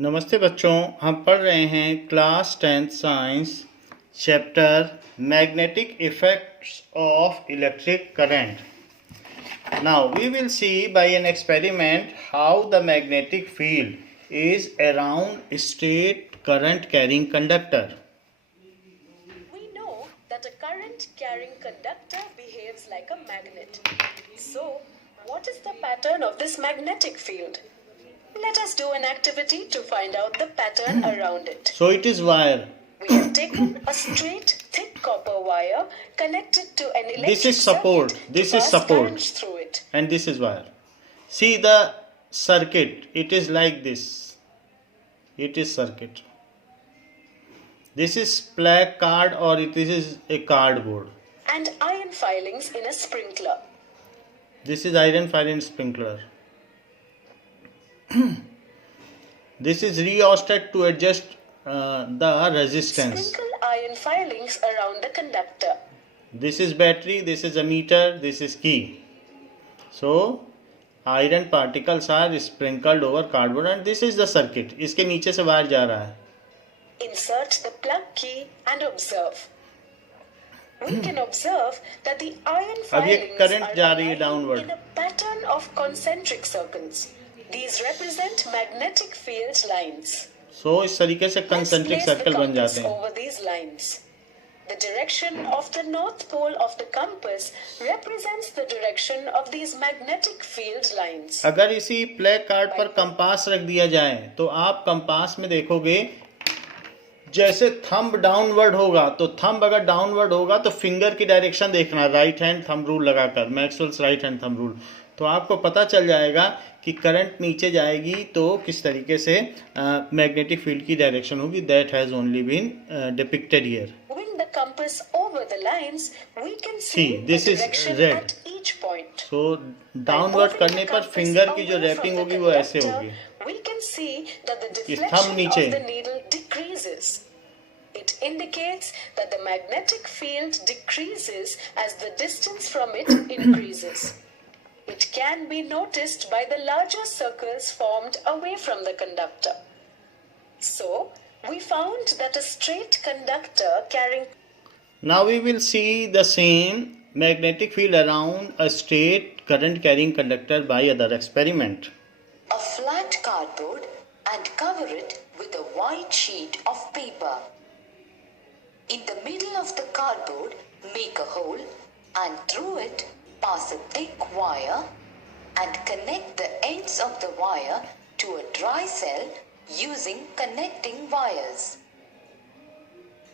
नमस्ते बच्चों, हम पढ़ रहे हैं class 10th science chapter magnetic effects of electric current. Now we will see by an experiment how the magnetic field is around a straight current carrying conductor. We know that a current carrying conductor behaves like a magnet. So, what is the pattern of this magnetic field? Let us do an activity to find out the pattern around it. So it is wire. We have taken a straight, thick copper wire connected to an electric This is support. circuit This to is pass support. currents through it. And this is wire. See the circuit. It is like this. It is circuit. This is black card or it is a cardboard. And iron filings in a sprinkler. This is iron firing sprinkler. This is rheostat to adjust the resistance. Sprinkle iron filings around the conductor. This is battery, this is ammeter, this is key. So iron particles are sprinkled over cardboard and this is the circuit. इसके नीचे से wire जा रहा है. Insert the plug key and observe. We can observe that the iron अब ये filings current are जा रही है aligned downward. in a pattern of concentric circles. These represent magnetic field lines. So इस तरीके से Let's concentric place the circle बन compass जाते हैं. over these lines. The direction of the north pole of the compass represents the direction of these magnetic field lines. अगर इसी black card पर compass रख दिया जाए तो आप कंपास में देखोगे जैसे थंब डाउनवर्ड होगा तो थंब अगर डाउनवर्ड होगा तो फिंगर की डायरेक्शन देखना, राइट हैंड थंब रूल लगाकर, Maxwell's right hand thumb rule, तो आपको पता चल जाएगा कि करंट नीचे जाएगी तो किस तरीके से मैग्नेटिक फील्ड की डायरेक्शन होगी. That has only been depicted here. Moving the compass over the lines, we can see this the is direction red. at each point. So downward करने पर फिंगर की जो रैपिंग होगी वो ऐसे होगी. We can see that the thumb deflection नीचे. of the needle decreases. It indicates that the magnetic field decreases as the distance from it increases. It can be noticed by the larger circles formed away from the conductor. So, we found that a straight conductor carrying Now we will see the same magnetic field around a straight current carrying conductor by other experiment. A flat cardboard and cover it with a white sheet of paper. In the middle of the cardboard, make a hole and through it pass a thick wire and connect the ends of the wire to a dry cell using connecting wires.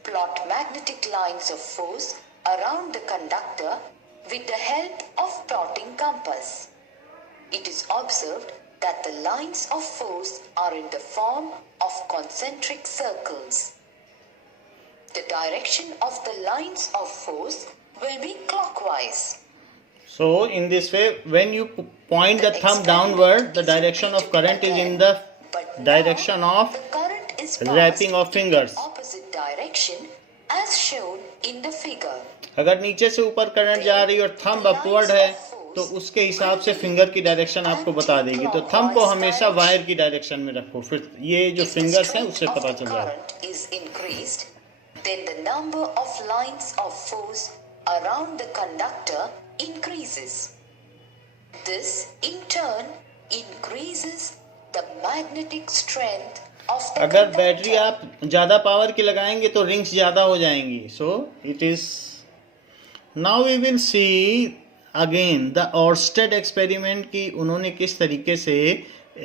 Plot magnetic lines of force around the conductor with the help of plotting compass. It is observed that the lines of force are in the form of concentric circles. The direction of the lines of force will be clockwise. So in this way, when you point the thumb downward, the direction of current is in the direction of The current is wrapping passed of fingers. in the opposite direction as shown in the figure. अगर नीचे से ऊपर current जा रही है और thumb upward है तो उसके हिसाब से फिंगर की डायरेक्शन आपको बता देगी. तो थंब को हमेशा वायर की डायरेक्शन में रखो, फिर ये जो If the फिंगर्स हैं strength उससे of पता the चल जाएगा. current is increased, then the number of lines of force around the conductor increases. This in turn increases the magnetic strength of the अगर conductor. बैटरी आप ज़्यादा power की लगाएंगे तो रिंग्स ज़्यादा हो जाएंगी. So it is. Now we will see again the Oersted experiment की उन्होंने किस तरीके से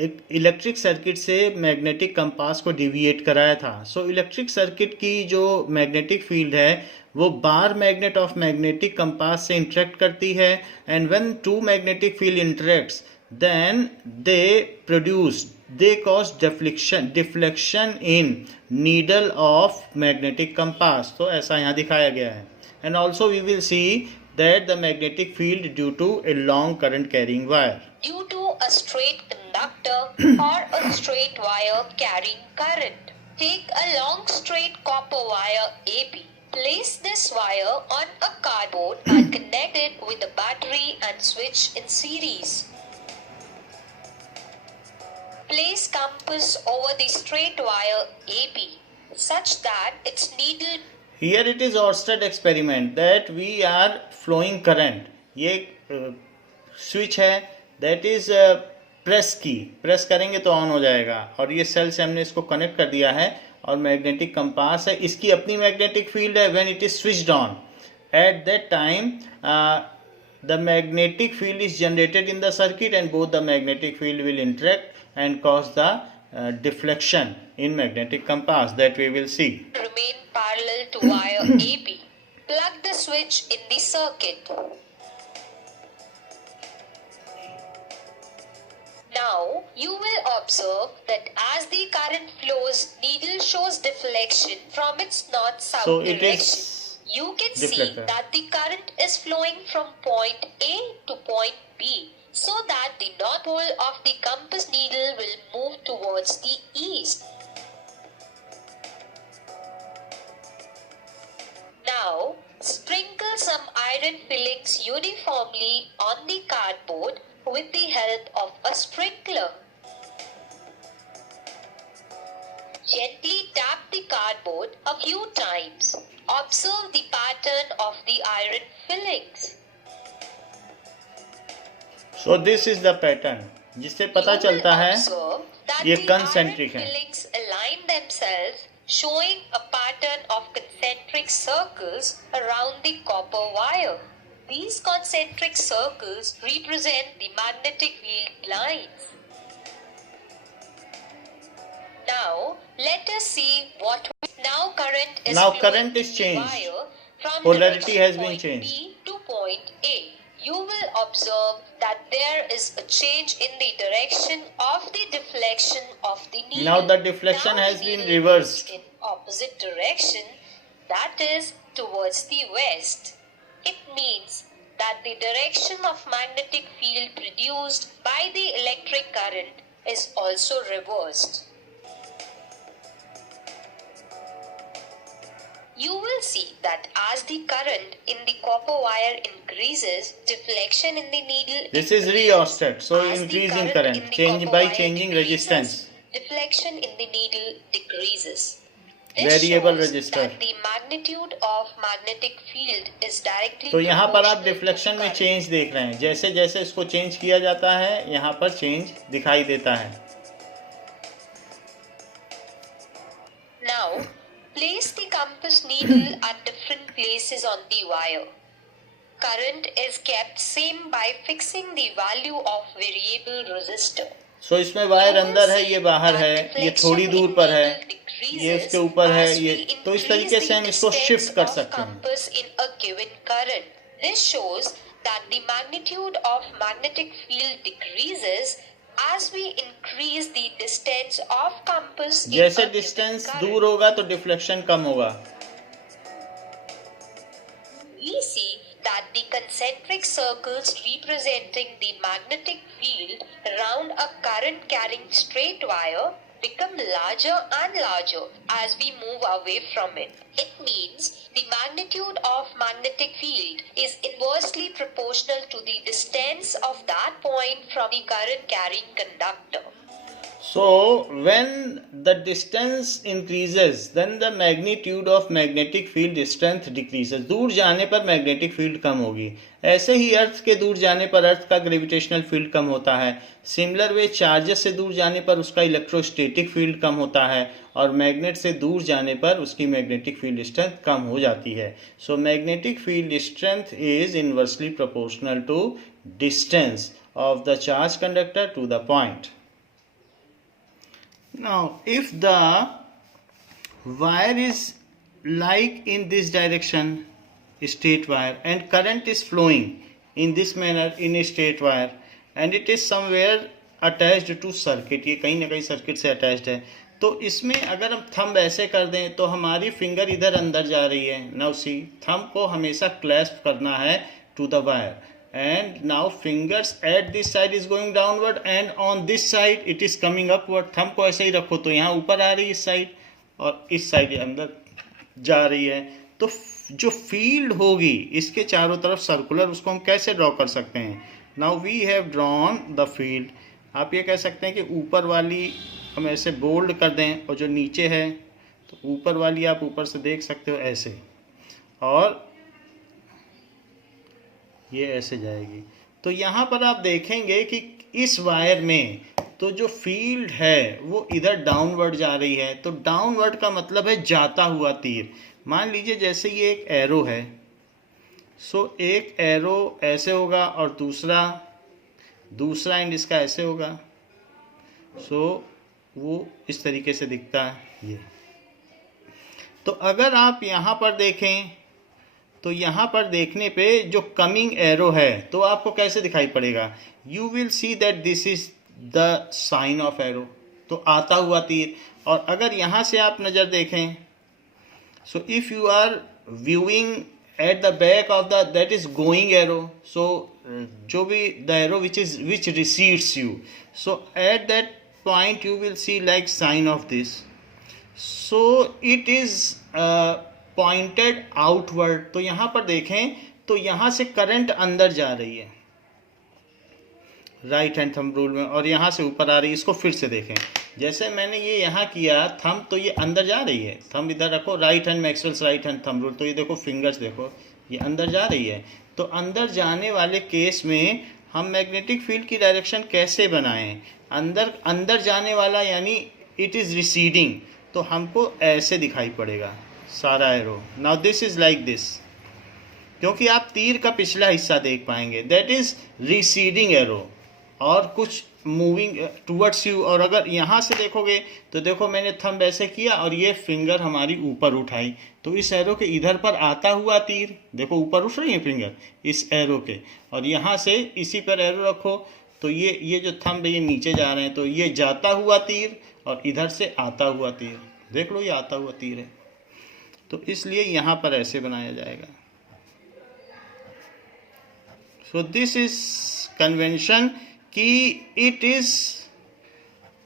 एक इलेक्ट्रिक सर्किट से मैग्नेटिक कंपास को डिविएट कराया था. सो इलेक्ट्रिक सर्किट की जो मैग्नेटिक फील्ड है वो bar magnet of magnetic compass से इंटरेक्ट करती है and when two magnetic field interacts then they cause deflection in needle of magnetic compass. तो ऐसा यहाँ दिखाया गया है. And also we will see that the magnetic field due to a long current carrying wire. Due to a straight conductor or a straight wire carrying current. Take a long straight copper wire AB. Place this wire on a cardboard and connect it with a battery and switch in series. Place compass over the straight wire AB such that its needle. Here it is Oersted experiment that we are flowing current. ये switch है, that is press की, press करेंगे तो on हो जाएगा, और ये cell से हमने इसको कनेक्ट कर दिया है, और मैग्नेटिक कंपास है, इसकी अपनी मैग्नेटिक फील्ड है. When it is switched on, at that time the magnetic field is generated in the circuit and both the magnetic field will interact and cause the deflection in magnetic compass that we will see. Remain parallel to wire AB. Plug the switch in the circuit. Now you will observe that as the current flows, needle shows deflection from its north-south So it direction. is You can deflector. see that the current is flowing from point A to point B, so that the north pole of the compass needle will move towards the east. Now, sprinkle some iron fillings uniformly on the cardboard with the help of a sprinkler. Gently tap the cardboard a few times. Observe the pattern of the iron fillings. So this is the pattern, जिससे पता चलता है ये concentric है. Fillings align themselves, showing a pattern of concentric circles around the copper wire. These concentric circles represent the magnetic field lines. Now let us see what. Now current is Now flowing current is in the changed. wire from Polarity direction has been point changed. B to point A. You will observe that there is a change in the direction of the deflection of the needle. Now the deflection Now has the been needle reversed. moves in opposite direction, that is towards the west. It means that the direction of magnetic field produced by the electric current is also reversed. You will see that as the current in the copper wire increases, deflection in the needle. This is re-Oersted, so As the increase in in current, the change copper by wire changing decreases, resistance. Deflection in the needle decreases. Variable shows resistor. that the magnitude of magnetic field is directly तो यहाँ पर आप proportional to deflection में current. Change देख रहे हैं, जैसे जैसे इसको चेंज किया जाता है यहाँ पर चेंज दिखाई देता है. Now, place the compass needle at different places on the wire. Current is kept same by fixing the value of variable resistor. सो इसमें वायर अंदर है, ये बाहर है, ये थोड़ी दूर पर है, ये उसके ऊपर है, ये तो इस तरीके से हम इसको शिफ्ट कर सकते हैं. Compass in a given current. This shows that the magnitude of magnetic field decreases as we increase the distance of compass in जैसे a given डिस्टेंस current. दूर होगा तो डिफ्लेक्शन कम होगा. We see that the concentric circles representing the magnetic field around a current carrying straight wire become larger and larger as we move away from it. It means the magnitude of magnetic field is inversely proportional to the distance of that point from the current carrying conductor. So when the distance increases, then the magnitude of magnetic field strength decreases. दूर जाने पर magnetic field कम होगी. ऐसे ही अर्थ के दूर जाने पर अर्थ का ग्रेविटेशनल फील्ड कम होता है. सिमिलर वे चार्जेस से दूर जाने पर उसका इलेक्ट्रोस्टैटिक फील्ड कम होता है, और मैग्नेट से दूर जाने पर उसकी मैग्नेटिक फील्ड स्ट्रेंथ कम हो जाती है. So magnetic field strength is inversely proportional to distance of the charge conductor to the point. Now, if the wire is like in this direction, straight wire, and current is flowing in this manner in a straight wire, and it is somewhere attached to circuit, ये कहीं ना कहीं circuit से attached है, तो इसमें अगर हम थंब ऐसे कर दें तो हमारी फिंगर इधर अंदर जा रही है. नाउ सी, थंब को हमेशा क्लैस्प करना है to the wire, and now fingers at this side is going downward and on this side it is coming upward. Thumb को ऐसे ही रखो तो यहाँ ऊपर आ रही है इस साइड, और इस साइड अंदर जा रही है. तो जो फील्ड होगी इसके चारों तरफ सर्कुलर, उसको हम कैसे ड्रॉ कर सकते हैं? Now we have drawn the field आप ये कह सकते हैं कि ऊपर वाली हम ऐसे बोल्ड कर दें और जो नीचे है तो ऊपर वाली आप ऊपर से देख सकते हो ऐसे, और ये ऐसे जाएगी। तो यहाँ पर आप देखेंगे कि इस वायर में तो जो फील्ड है वो इधर डाउनवर्ड जा रही है। तो डाउनवर्ड का मतलब है जाता हुआ तीर। मान लीजिए जैसे ये एक एरो है, सो एक एरो ऐसे होगा और दूसरा एंड इसका ऐसे होगा। सो वो इस तरीके से दिखता है ये। तो अगर आप यहाँ पर देखें तो यहाँ पर देखने पे जो कमिंग एरो है तो आपको कैसे दिखाई पड़ेगा? You will see that this is the sign of arrow, तो आता हुआ तीर। और अगर यहाँ से आप नज़र देखें, so if you are viewing at the back of the that is going arrow, so जो भी the arrow which recedes you, so at that point you will see like sign of this, so it is pointed outward. तो यहाँ पर देखें तो यहाँ से current अंदर जा रही है राइट हैंड थंब रूल में, और यहाँ से ऊपर आ रही है। इसको फिर से देखें, जैसे मैंने ये यहाँ किया थंब, तो ये अंदर जा रही है। थंब इधर रखो, right hand Maxwell's right hand thumb rule, तो ये देखो फिंगर्स देखो ये अंदर जा रही है। तो अंदर जाने वाले केस में हम मैग्नेटिक फील्ड की डायरेक्शन कैसे बनाएं? अंदर जाने वाला यानी इट इज़ रिसीडिंग, तो हमको ऐसे दिखाई पड़ेगा सारा arrow. Now this is like this, क्योंकि आप तीर का पिछला हिस्सा देख पाएंगे, दैट इज रिसीडिंग एरो और कुछ मूविंग टुवर्ड्स यू। और अगर यहाँ से देखोगे तो देखो मैंने थंब ऐसे किया और ये फिंगर हमारी ऊपर उठाई, तो इस एरो के इधर पर आता हुआ तीर देखो ऊपर उठ रही है फिंगर इस एरो के, और यहाँ से इसी पर एरो रखो तो ये जो थंब है ये नीचे जा रहे हैं, तो ये जाता हुआ तीर और इधर से आता हुआ तीर, देख लो ये आता हुआ तीर है। तो इसलिए यहाँ पर ऐसे बनाया जाएगा। सो दिस इज कन्वेंशन कि it is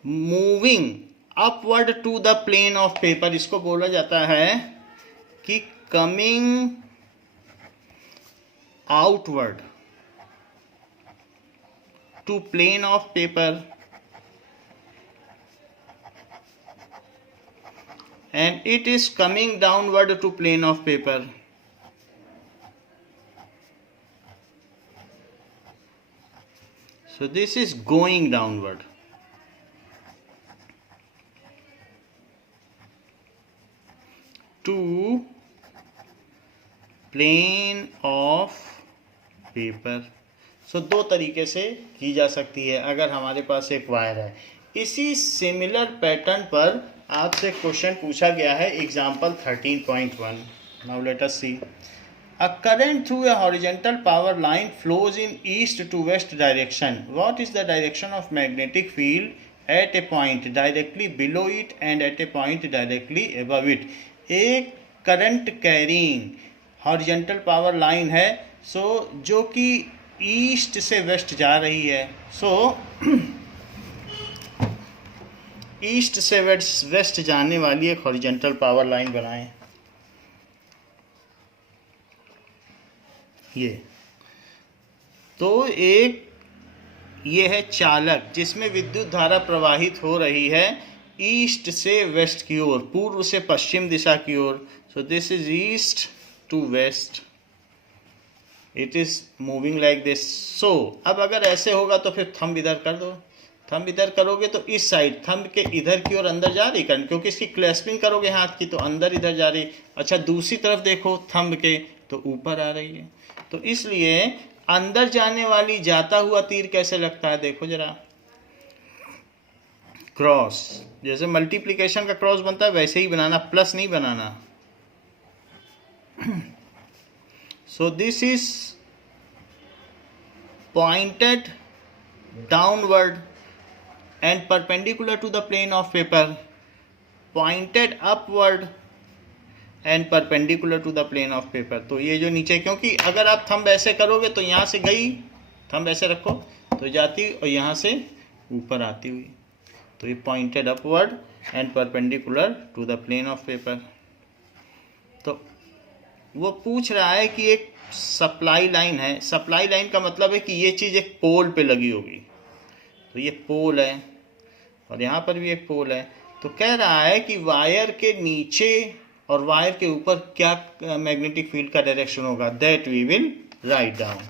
moving upward to the plane of paper. इसको बोला जाता है कि coming outward to plane of paper and it is coming downward to plane of paper. So this is going downward. To plane of paper. So दो तरीके से की जा सकती है अगर हमारे पास एक वायर है। इसी सिमिलर पैटर्न पर आपसे क्वेश्चन पूछा गया है example 13.1। Now let us see, a current through a horizontal power line flows in east to west direction. What is the direction of magnetic field at a point directly below it and at a point directly above it. एक current carrying horizontal power line है, so जो कि east से waste जा रही है। सो east से waste जाने वाली एक हॉरिजॉन्टल पावर लाइन बनाएं। ये तो एक ये है चालक जिसमें विद्युत धारा प्रवाहित हो रही है ईस्ट से वेस्ट की ओर, पूर्व से पश्चिम दिशा की ओर। So this is east to west, it is moving like this. So अब अगर ऐसे होगा तो फिर थंब इधर कर दो, थंब इधर करोगे तो इस साइड थंब के इधर की ओर अंदर जा रही करंट, क्योंकि इसकी क्लैस्पिंग करोगे हाथ की तो अंदर इधर जा रही। अच्छा दूसरी तरफ देखो थंब के तो ऊपर आ रही है। तो इसलिए अंदर जाने वाली जाता हुआ तीर कैसे लगता है, देखो जरा, क्रॉस, जैसे मल्टीप्लिकेशन का क्रॉस बनता है वैसे ही बनाना, प्लस नहीं बनाना। So this is pointed downward and perpendicular to the plane of paper, pointed upward and perpendicular to the plane of paper। तो ये जो नीचे, क्योंकि अगर आप थंब ऐसे करोगे तो यहाँ से गई, थंब ऐसे रखो तो जाती और यहाँ से ऊपर आती हुई, तो ये pointed upward and perpendicular to the plane of paper. तो वो पूछ रहा है कि एक सप्लाई लाइन है, सप्लाई लाइन का मतलब है कि ये चीज़ एक पोल पे लगी होगी। तो ये पोल है और यहाँ पर भी एक पोल है। तो कह रहा है कि वायर के नीचे और वायर के ऊपर क्या मैग्नेटिक फील्ड का डायरेक्शन होगा, that we will write down.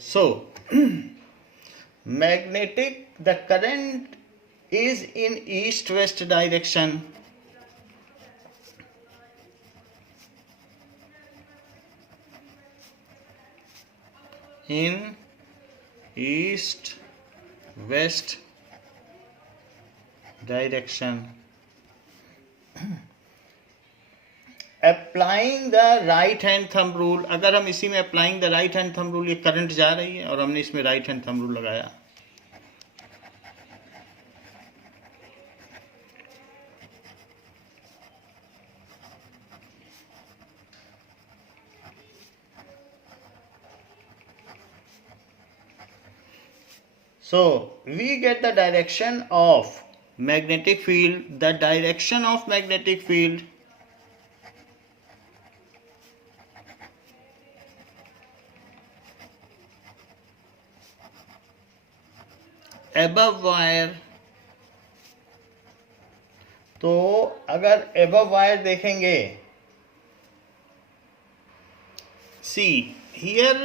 So magnetic, the current is in east west direction, in east west direction, applying the right hand thumb rule. अगर हम इसी में applying the right hand thumb rule, ये current जा रही है और हमने इसमें राइट हैंड थंब रूल लगाया, so we get the direction of magnetic field. The direction of magnetic field above wire। तो अगर above wire देखेंगे, सी हियर,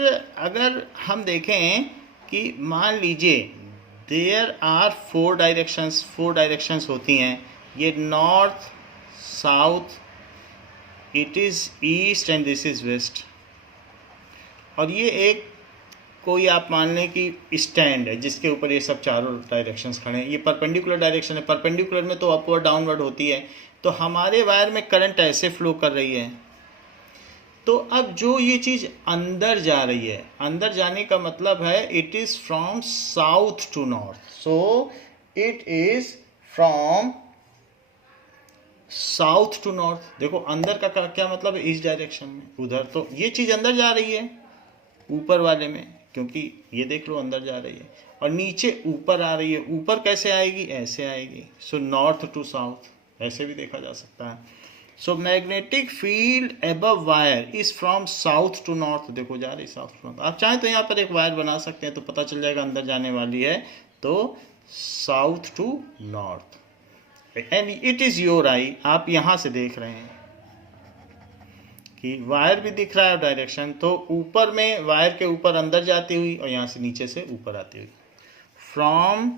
अगर हम देखें कि मान लीजिए देयर आर 4 डायरेक्शंस होती हैं, ये north, south, it is east and this is west, और ये एक कोई आप मान लें कि स्टैंड है जिसके ऊपर ये सब चारों डायरेक्शंस खड़े हैं। ये परपेंडिकुलर डायरेक्शन है, परपेंडिकुलर में तो अपवर्ड डाउनवर्ड होती है। तो हमारे वायर में करंट ऐसे फ्लो कर रही है। तो अब जो ये चीज़ अंदर जा रही है, अंदर जाने का मतलब है it is from south to north, so it is from south to north. देखो अंदर का क्या मतलब है, इस डायरेक्शन में उधर, तो ये चीज़ अंदर जा रही है ऊपर वाले में, क्योंकि ये देख लो अंदर जा रही है, और नीचे ऊपर आ रही है। ऊपर कैसे आएगी, ऐसे आएगी, सो नॉर्थ टू साउथ, ऐसे भी देखा जा सकता है। So magnetic field above wire is from south to north, देखो जा रही साउथ टू नॉर्थ। आप चाहें तो यहाँ पर एक वायर बना सकते हैं, तो पता चल जाएगा अंदर जाने वाली है, तो south to north, and it is your eye. आप यहाँ से देख रहे हैं कि वायर भी दिख रहा है डायरेक्शन, तो ऊपर में वायर के ऊपर अंदर जाती हुई और यहाँ से नीचे से ऊपर आती हुई, from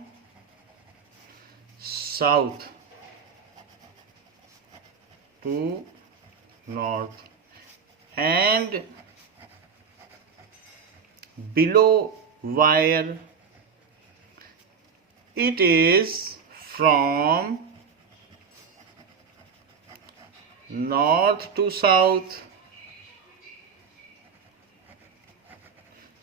south to north and below wire it is from north to south।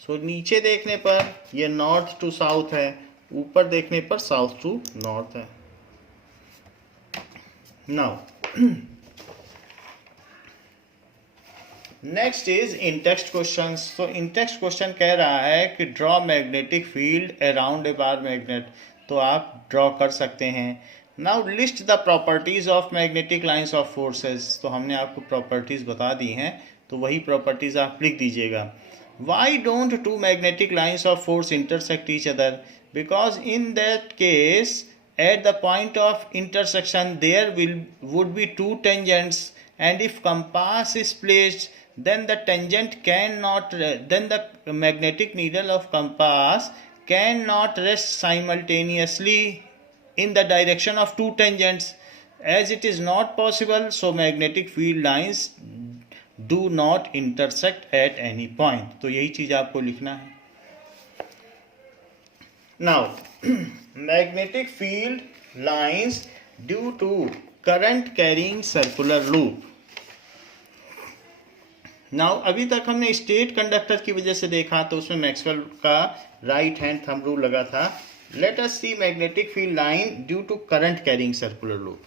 सो नीचे देखने पर ये नॉर्थ टू साउथ है, ऊपर देखने पर साउथ टू नॉर्थ है। Now next is in text question. तो इन टेक्स्ट क्वेश्चन कह रहा है कि draw magnetic field around a bar magnet, तो आप ड्रॉ कर सकते हैं। Now list the properties of magnetic lines of forces, तो हमने आपको प्रॉपर्टीज बता दी हैं, तो वही प्रॉपर्टीज आप लिख दीजिएगा। Why don't two magnetic lines of force intersect each other, because in that case at the point of intersection there would be two tangents, and if compass is placed then the tangent cannot, then the magnetic needle of compass cannot rest simultaneously in the direction of two tangents, as it is not possible, so magnetic field lines do not intersect at any point। तो यही चीज आपको लिखना है। Now magnetic field lines due to current carrying circular loop। Now अभी तक हमने state conductor की वजह से देखा, तो उसमें मैक्सवेल का राइट हैंड थंब रूल लगा था। Let us see magnetic field line due to current carrying circular loop.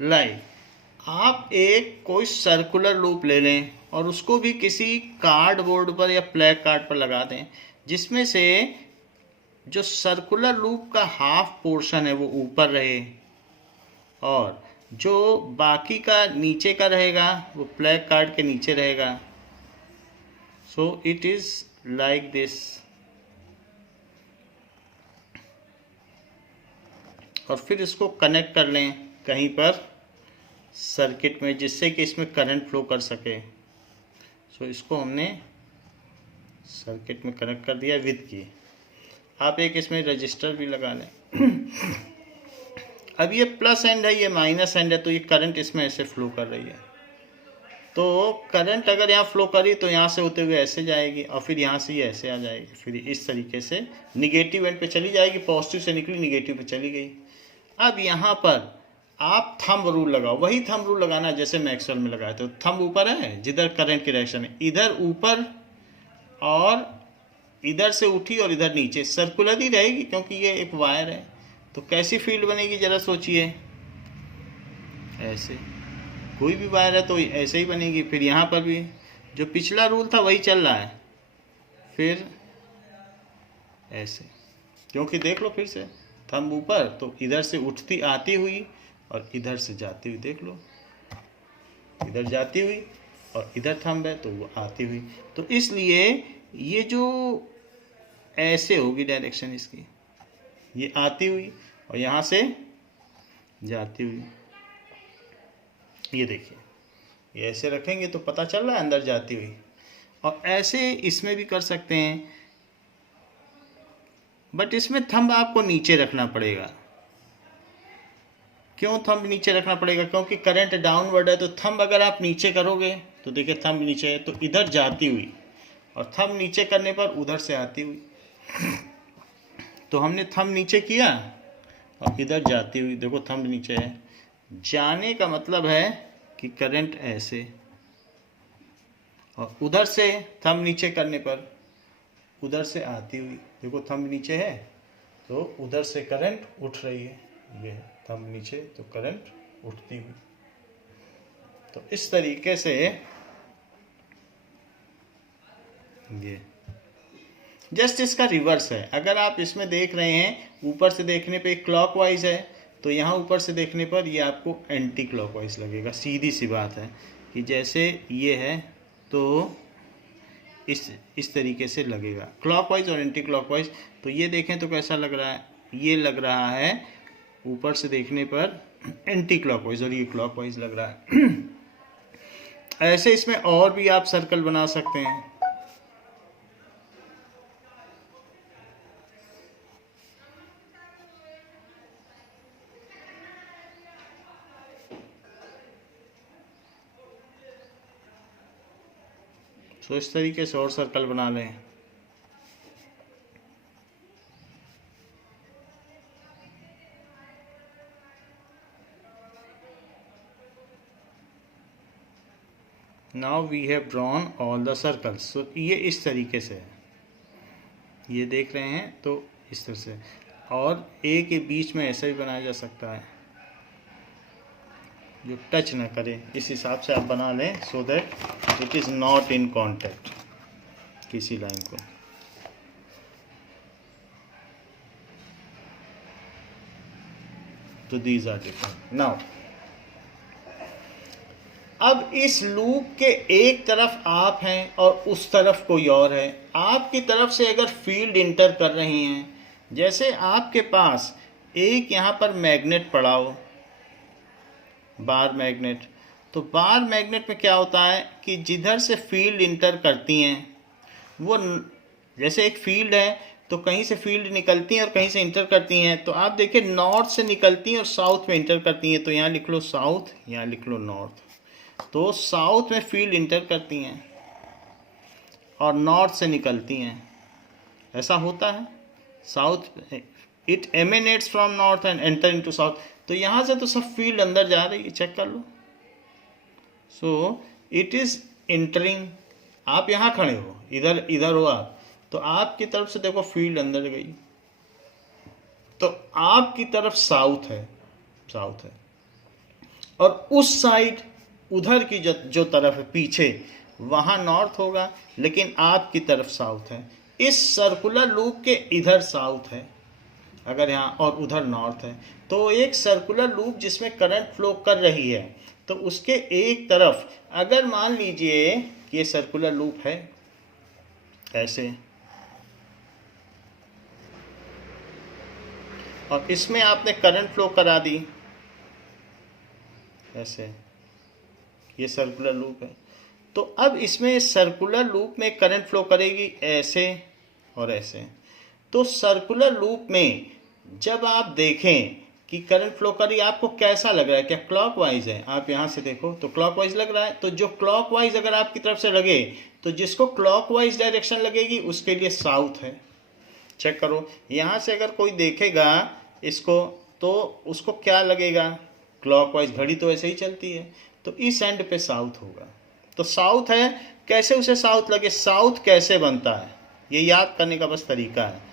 Like आप एक कोई सर्कुलर लूप ले लें और उसको भी किसी कार्डबोर्ड पर या ब्लैक कार्ड पर लगा दें, जिसमें से जो सर्कुलर लूप का हाफ पोर्शन है वो ऊपर रहे और जो बाकी का नीचे का रहेगा वो ब्लैक कार्ड के नीचे रहेगा. सो इट इज लाइक दिस. और फिर इसको कनेक्ट कर लें कहीं पर सर्किट में, जिससे कि इसमें करंट फ्लो कर सके. सो इसको हमने सर्किट में कनेक्ट कर दिया विद की. आप एक इसमें रजिस्टर भी लगा लें. अब ये प्लस एंड है, ये माइनस एंड है, तो ये करंट इसमें ऐसे फ्लो कर रही है. तो करंट अगर यहाँ फ्लो करी तो यहाँ से होते हुए ऐसे जाएगी और फिर यहाँ से ये ऐसे आ जाएगी, फिर इस तरीके से निगेटिव एंड पे चली जाएगी. पॉजिटिव से निकली निगेटिव पे चली गई. अब यहाँ पर आप थंब रूल लगाओ, वही थंब रूल लगाना जैसे मैक्सवेल में लगाए थे. थंब ऊपर है जिधर करंट की डायरेक्शन है, इधर ऊपर और इधर से उठी और इधर नीचे. सर्कुलर ही रहेगी क्योंकि ये एक वायर है. तो कैसी फील्ड बनेगी जरा सोचिए. ऐसे कोई भी वायर है तो ऐसे ही बनेगी. फिर यहाँ पर भी जो पिछला रूल था वही चल रहा है, फिर ऐसे, क्योंकि देख लो फिर से थंब ऊपर तो इधर से उठती आती हुई और इधर से जाती हुई. देख लो इधर जाती हुई और इधर थंब है तो वो आती हुई. तो इसलिए ये जो ऐसे होगी डायरेक्शन इसकी, ये आती हुई और यहाँ से जाती हुई. ये देखिए ये ऐसे रखेंगे तो पता चल रहा है अंदर जाती हुई. और ऐसे इसमें भी कर सकते हैं, बट इसमें थंब आपको नीचे रखना पड़ेगा. क्यों थंब नीचे रखना पड़ेगा? क्योंकि करंट डाउनवर्ड है. तो थंब अगर आप नीचे करोगे तो देखिए थंब नीचे है तो इधर जाती हुई, और थंब नीचे करने पर उधर से आती हुई. तो हमने थंब नीचे किया और इधर जाती हुई. देखो थंब नीचे है, जाने का मतलब है कि करंट ऐसे, और उधर से थंब नीचे करने पर उधर से आती हुई. देखो थंब नीचे है तो उधर से करंट उठ रही है. ये थंब नीचे तो करंट उठती हुई. तो इस तरीके से ये जस्ट इसका रिवर्स है. अगर आप इसमें देख रहे हैं ऊपर से देखने पे क्लॉकवाइज है, तो यहाँ ऊपर से देखने पर ये आपको एंटी क्लॉकवाइज लगेगा. सीधी सी बात है कि जैसे ये है तो इस तरीके से लगेगा, क्लॉकवाइज और एंटी क्लॉकवाइज. तो ये देखें तो कैसा लग रहा है? ये लग रहा है ऊपर से देखने पर एंटी क्लॉकवाइज और ये क्लॉकवाइज लग रहा है. ऐसे इसमें और भी आप सर्कल बना सकते हैं. तो इस तरीके से और सर्कल बना लें. Now we have drawn all the circles. So ये इस तरीके से है, ये देख रहे हैं तो इस तरह से. और ए के बीच में ऐसा भी बनाया जा सकता है जो टच ना करे. इस हिसाब से आप बना लें so that it is not in contact किसी लाइन को. तो दीज आर डिफरेंट. नाउ अब इस लूप के एक तरफ आप हैं और उस तरफ कोई और है. आपकी तरफ से अगर फील्ड इंटर कर रही हैं, जैसे आपके पास एक यहाँ पर मैग्नेट पड़ा हो, बार मैग्नेट, तो बार मैग्नेट में क्या होता है कि जिधर से फील्ड इंटर करती हैं वो, जैसे एक फील्ड है तो कहीं से फील्ड निकलती हैं और कहीं से इंटर करती हैं. तो आप देखिए नॉर्थ से निकलती हैं और साउथ में इंटर करती हैं. तो यहाँ लिख लो साउथ, यहाँ लिख लो नॉर्थ. तो साउथ में फील्ड इंटर करती हैं और नॉर्थ से निकलती हैं. ऐसा होता है. South it emanates from north and enter into south. तो यहाँ से तो सब फील्ड अंदर जा रही है, चेक कर लो. So it is entering. आप यहाँ खड़े हो, इधर इधर हो आप, तो आपकी तरफ से देखो फील्ड अंदर गई, तो आपकी तरफ साउथ है, साउथ है. और उस साइड उधर की जो तरफ है पीछे वहाँ नॉर्थ होगा, लेकिन आपकी तरफ साउथ है। इस सर्कुलर लूप के इधर साउथ है अगर यहाँ, और उधर नॉर्थ है। तो एक सर्कुलर लूप जिसमें करंट फ्लो कर रही है, तो उसके एक तरफ अगर मान लीजिए कि ये सर्कुलर लूप है ऐसे, और इसमें आपने करंट फ्लो करा दी ऐसे, ये सर्कुलर लूप है। तो अब इसमें सर्कुलर लूप में करंट फ्लो करेगी ऐसे और ऐसे। तो सर्कुलर लूप में जब आप देखें कि करंट फ्लो कर रही है, आपको कैसा लग रहा है? क्या क्लॉकवाइज है? आप यहाँ से देखो तो क्लॉकवाइज लग रहा है। तो जो क्लॉकवाइज अगर आपकी तरफ से लगे, तो जिसको क्लॉकवाइज डायरेक्शन लगेगी उसके लिए साउथ है। चेक करो, यहाँ से अगर कोई देखेगा इसको तो उसको क्या लगेगा? क्लॉकवाइज। घड़ी तो ऐसे ही चलती है, तो इस एंड पे साउथ होगा। तो साउथ है, कैसे उसे साउथ लगे? साउथ कैसे बनता है ये याद करने का बस तरीका है।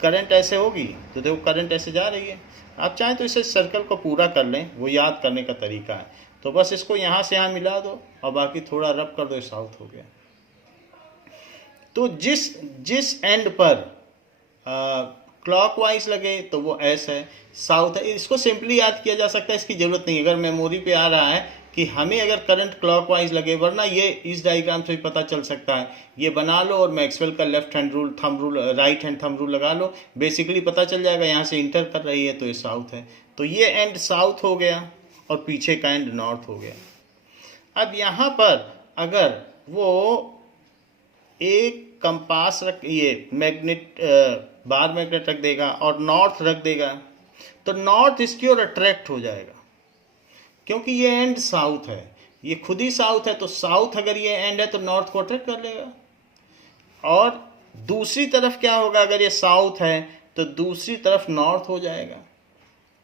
करंट ऐसे होगी तो देखो करंट ऐसे जा रही है, आप चाहें तो इसे सर्कल को पूरा कर लें, वो याद करने का तरीका है। तो बस इसको यहाँ से यहाँ मिला दो और बाकी थोड़ा रब कर दो, साउथ हो गया। तो जिस एंड पर क्लॉकवाइज लगे तो वो एस है, साउथ है। इसको सिंपली याद किया जा सकता है, इसकी ज़रूरत नहीं। अगर मेमोरी पे आ रहा है कि हमें अगर करंट क्लॉकवाइज लगे, वरना ये इस डायग्राम से भी पता चल सकता है। ये बना लो और मैक्सवेल का left hand rule, thumb rule, right hand thumb rule लगा लो, बेसिकली पता चल जाएगा। यहाँ से इंटर कर रही है तो ये साउथ है। तो ये एंड साउथ हो गया और पीछे का एंड नॉर्थ हो गया। अब यहाँ पर अगर वो एक कंपास रख, ये मैग्नेट बार मैग्नेट रख देगा और नॉर्थ रख देगा, तो नॉर्थ इसकी ओर अट्रैक्ट हो जाएगा, क्योंकि ये एंड साउथ है, ये खुद ही साउथ है। तो साउथ अगर ये एंड है तो नॉर्थ को अट्रैक्ट कर लेगा। और दूसरी तरफ क्या होगा? अगर ये साउथ है तो दूसरी तरफ नॉर्थ हो जाएगा।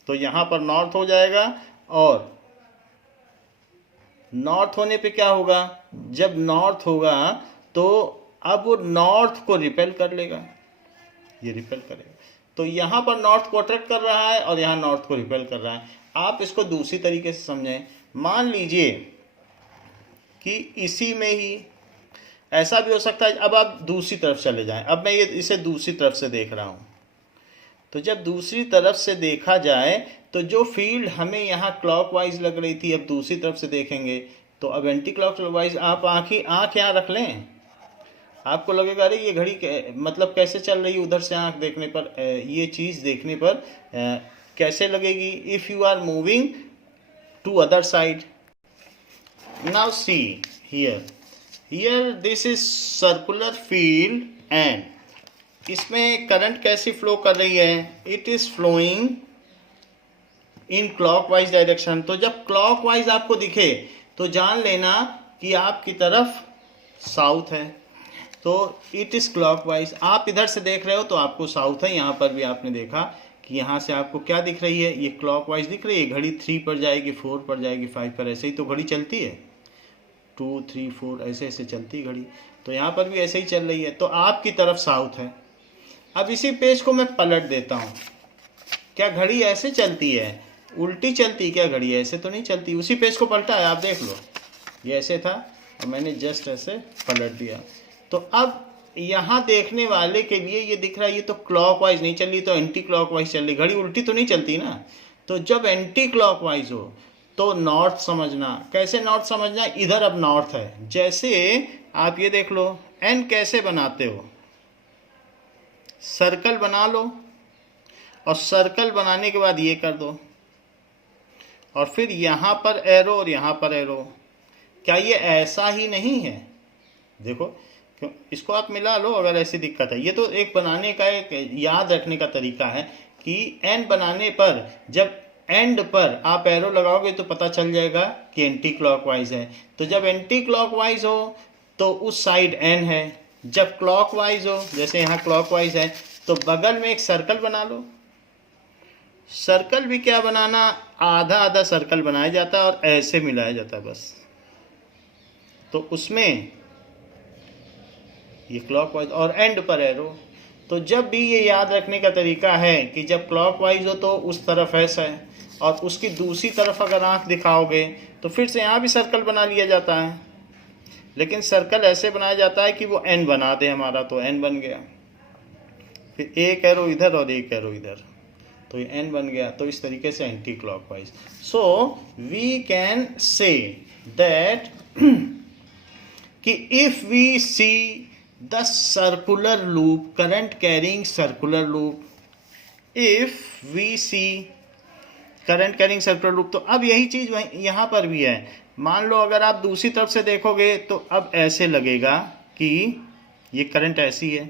तो यहाँ पर नॉर्थ हो जाएगा, और नॉर्थ होने पे क्या होगा? जब नॉर्थ होगा तो अब वो नॉर्थ को रिपेल कर लेगा, ये रिपेल करेगा। तो यहाँ पर नॉर्थ को अट्रैक्ट कर रहा है और यहाँ नॉर्थ को रिपेल कर रहा है। आप इसको दूसरी तरीके से समझें। मान लीजिए कि इसी में ही ऐसा भी हो सकता है। अब आप दूसरी तरफ चले जाएं। अब मैं ये इसे दूसरी तरफ से देख रहा हूँ, तो जब दूसरी तरफ से देखा जाए तो जो फील्ड हमें यहाँ क्लॉकवाइज लग रही थी, अब दूसरी तरफ से देखेंगे तो अब एंटी क्लॉकवाइज। आप आँख यहाँ रख लें, आपको लगेगा अरे ये घड़ी मतलब कैसे चल रही है? उधर से आँख देखने पर, ये चीज़ देखने पर कैसे लगेगी? If you are moving to other side. Now see here this is circular field, and इसमें करंट कैसी फ्लो कर रही है? It is flowing in clockwise direction. तो जब क्लॉकवाइज आपको दिखे तो जान लेना कि आपकी तरफ साउथ है, तो इट इज क्लॉकवाइज। आप इधर से देख रहे हो तो आपको साउथ है। यहाँ पर भी आपने देखा कि यहाँ से आपको क्या दिख रही है? ये क्लॉकवाइज दिख रही है। घड़ी 3 पर जाएगी, 4 पर जाएगी, 5 पर, ऐसे ही तो घड़ी चलती है। 2, 3, 4 ऐसे ऐसे चलती घड़ी। तो यहाँ पर भी ऐसे ही चल रही है, तो आपकी तरफ साउथ है। अब इसी पेज को मैं पलट देता हूँ। क्या घड़ी ऐसे चलती है? उल्टी चलती क्या घड़ी? ऐसे तो नहीं चलती। उसी पेज को पलटा है, आप देख लो, ये ऐसे था और मैंने जस्ट ऐसे पलट दिया। तो अब यहाँ देखने वाले के लिए ये दिख रहा है ये तो क्लॉकवाइज नहीं चल रही, तो एंटी क्लॉकवाइज चल रही। घड़ी उल्टी तो नहीं चलती ना। तो जब एंटी क्लॉकवाइज हो तो नॉर्थ समझना। कैसे नॉर्थ समझना? इधर अब नॉर्थ है। जैसे आप ये देख लो, एन कैसे बनाते हो? सर्कल बना लो और सर्कल बनाने के बाद ये कर दो, और फिर यहाँ पर एरो और यहाँ पर एरो। क्या ये ऐसा ही नहीं है? देखो, क्यों इसको आप मिला लो अगर ऐसी दिक्कत है। ये तो एक बनाने का, एक याद रखने का तरीका है कि एन बनाने पर जब एंड पर आप एरो लगाओगे तो पता चल जाएगा कि एंटी क्लॉकवाइज है। तो जब एंटी क्लॉकवाइज हो तो उस साइड एन है। जब क्लॉकवाइज हो, जैसे यहाँ क्लॉकवाइज है, तो बगल में एक सर्कल बना लो। सर्कल भी क्या बनाना? आधा आधा सर्कल बनाया जाता है और ऐसे मिलाया जाता है बस। तो उसमें ये क्लॉकवाइज और एंड पर एरो। तो जब भी ये याद रखने का तरीका है कि जब क्लॉकवाइज हो तो उस तरफ ऐसा है और उसकी दूसरी तरफ अगर आंख दिखाओगे तो फिर से यहाँ भी सर्कल बना लिया जाता है, लेकिन सर्कल ऐसे बनाया जाता है कि वो एन बना दे हमारा, तो एन बन गया, फिर एक एरो इधर और एक एरो इधर, तो ये एन बन गया। तो इस तरीके से anti clockwise. So we can say that कि if we see the circular loop, current carrying circular loop, if we see current carrying circular loop, तो अब यही चीज यहाँ पर भी है। मान लो अगर आप दूसरी तरफ से देखोगे तो अब ऐसे लगेगा कि ये करंट ऐसी है,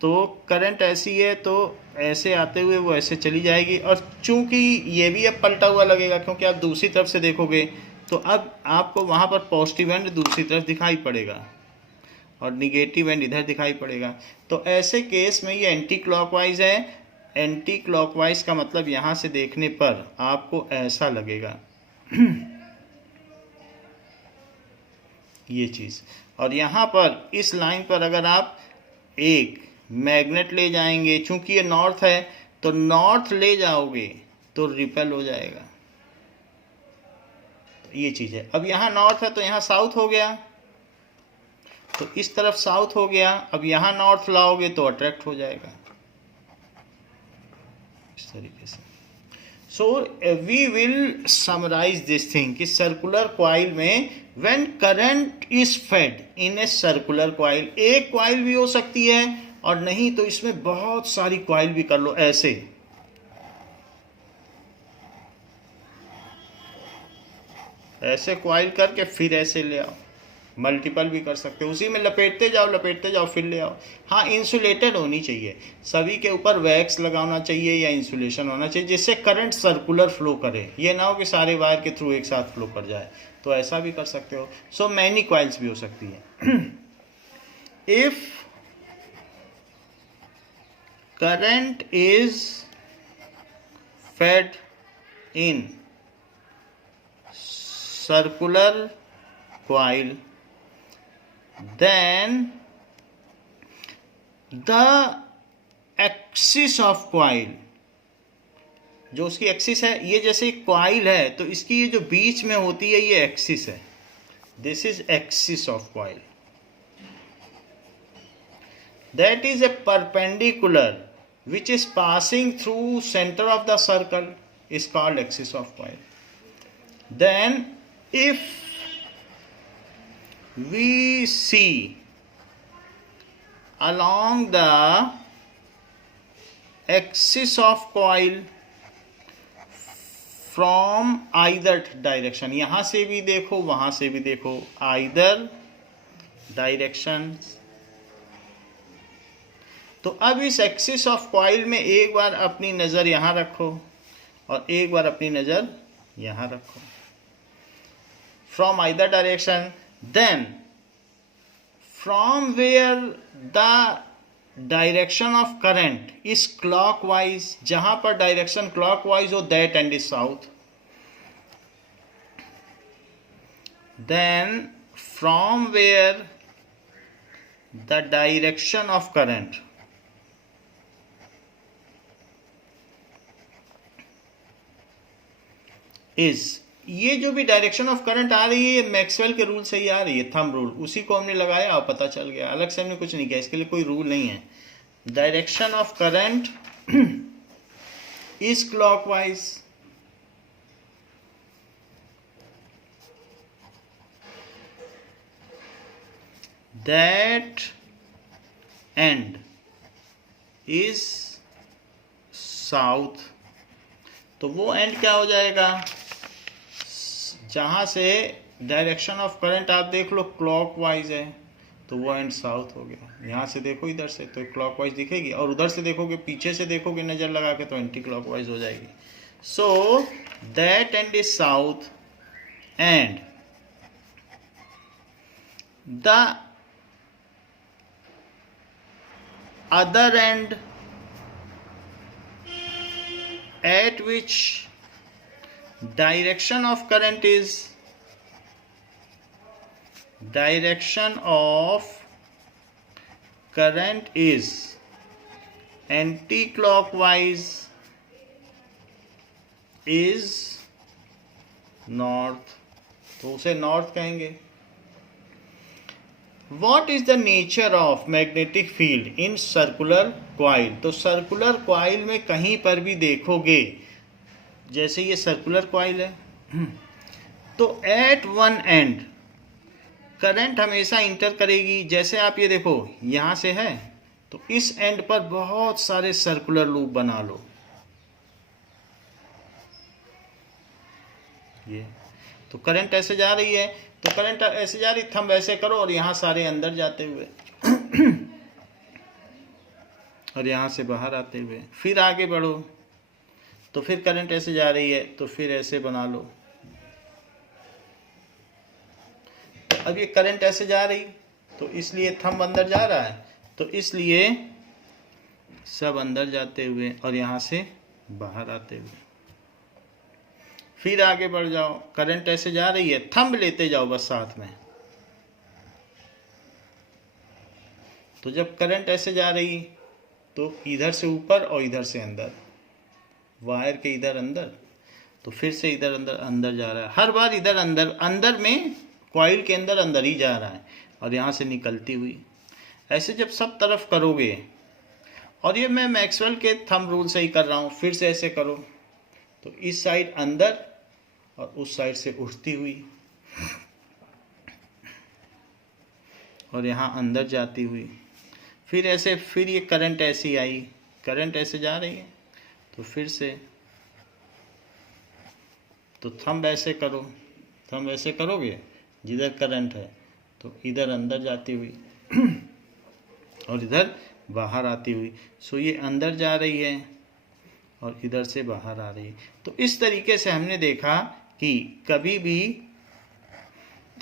तो करंट ऐसी है तो ऐसे आते हुए वो ऐसे चली जाएगी, और चूंकि ये भी अब पलटा हुआ लगेगा क्योंकि आप दूसरी तरफ से देखोगे, तो अब आपको वहाँ पर पॉजिटिव एंड दूसरी तरफ दिखाई पड़ेगा और निगेटिव एंड इधर दिखाई पड़ेगा। तो ऐसे केस में ये एंटी क्लॉकवाइज है। एंटी क्लॉकवाइज का मतलब यहाँ से देखने पर आपको ऐसा लगेगा ये चीज़। और यहाँ पर इस लाइन पर अगर आप एक मैग्नेट ले जाएंगे, चूंकि ये नॉर्थ है तो नॉर्थ ले जाओगे तो रिपेल हो जाएगा, तो ये चीज़ है। अब यहाँ नॉर्थ है तो यहाँ साउथ हो गया, तो इस तरफ साउथ हो गया। अब यहाँ नॉर्थ लाओगे तो अट्रैक्ट हो जाएगा इस तरीके से। So we will summarise this thing कि सर्कुलर कॉइल में when current is fed in a circular coil, एक कॉइल भी हो सकती है और नहीं तो इसमें बहुत सारी कॉइल भी कर लो, ऐसे कॉइल करके फिर ऐसे ले आओ, मल्टीपल भी कर सकते हो, उसी में लपेटते जाओ फिर ले आओ। हाँ, इंसुलेटेड होनी चाहिए, सभी के ऊपर वैक्स लगाना चाहिए या इंसुलेशन होना चाहिए जिससे करंट सर्कुलर फ्लो करे, ये ना हो कि सारे वायर के थ्रू एक साथ फ्लो कर जाए, तो ऐसा भी कर सकते हो। सो मैनी कॉइल्स भी हो सकती है। If current is fed in circular coil, then the axis of coil, जो उसकी एक्सिस है, ये जैसे कॉइल है तो इसकी ये जो बीच में होती है ये एक्सिस है, this is axis of coil, that is a perpendicular which is passing through center of the circle is called axis of coil. Then if we see along the axis of coil from either direction, यहाँ से भी देखो वहाँ से भी देखो, either directions, तो अब इस एक्सिस ऑफ कॉइल में एक बार अपनी नज़र यहाँ रखो और एक बार अपनी नज़र यहाँ रखो, from either direction, then from where the direction of current is clockwise, जहाँ पर डायरेक्शन क्लॉकवाइज हो that end is south, then from where the direction of current is, ये जो भी डायरेक्शन ऑफ करंट आ रही है ये मैक्सवेल के रूल से ही आ रही है, थंब रूल, उसी को हमने लगाया और पता चल गया, अलग से हमने कुछ नहीं किया, इसके लिए कोई रूल नहीं है। Direction of current is clockwise, that end is south, तो वो एंड क्या हो जाएगा, जहाँ से डायरेक्शन ऑफ करंट आप देख लो क्लॉकवाइज है तो वो एंड साउथ हो गया। यहाँ से देखो इधर से तो क्लॉकवाइज दिखेगी, और उधर से देखोगे, पीछे से देखोगे नज़र लगा के तो एंटी क्लॉकवाइज हो जाएगी। So that end is south and the other and at which direction of current is, direction of current is anti-clockwise is north, तो उसे नॉर्थ कहेंगे। What is the nature of magnetic field in circular coil? तो circular coil में कहीं पर भी देखोगे, जैसे ये सर्कुलर कॉइल है, तो एट वन एंड करंट हमेशा इंटर करेगी। जैसे आप ये देखो यहाँ से है, तो इस एंड पर बहुत सारे सर्कुलर लूप बना लो, ये तो करंट ऐसे जा रही है, तो करंट ऐसे जा रही, थंब ऐसे करो और यहाँ सारे अंदर जाते हुए और यहाँ से बाहर आते हुए, फिर आगे बढ़ो तो फिर करंट ऐसे जा रही है, तो फिर ऐसे बना लो। अब ये करंट ऐसे जा रही, तो इसलिए थंब अंदर जा रहा है, तो इसलिए सब अंदर जाते हुए और यहाँ से बाहर आते हुए। फिर आगे बढ़ जाओ, करंट ऐसे जा रही है, थंब लेते जाओ बस साथ में। तो जब करंट ऐसे जा रही, तो इधर से ऊपर और इधर से अंदर, वायर के इधर अंदर, तो फिर से इधर अंदर अंदर जा रहा है, हर बार इधर अंदर अंदर में कॉइल के अंदर अंदर ही जा रहा है और यहाँ से निकलती हुई। ऐसे जब सब तरफ करोगे, और ये मैं मैक्सवेल के थंब रूल से ही कर रहा हूँ, फिर से ऐसे करो तो इस साइड अंदर और उस साइड से उठती हुई और यहाँ अंदर जाती हुई, फिर ऐसे, फिर ये करंट ऐसी आई, करंट ऐसे जा रही है, तो फिर से तो थंब ऐसे करो, थंब ऐसे करोगे जिधर करंट है, तो इधर अंदर जाती हुई और इधर बाहर आती हुई। सो ये अंदर जा रही है और इधर से बाहर आ रही है। तो इस तरीके से हमने देखा कि कभी भी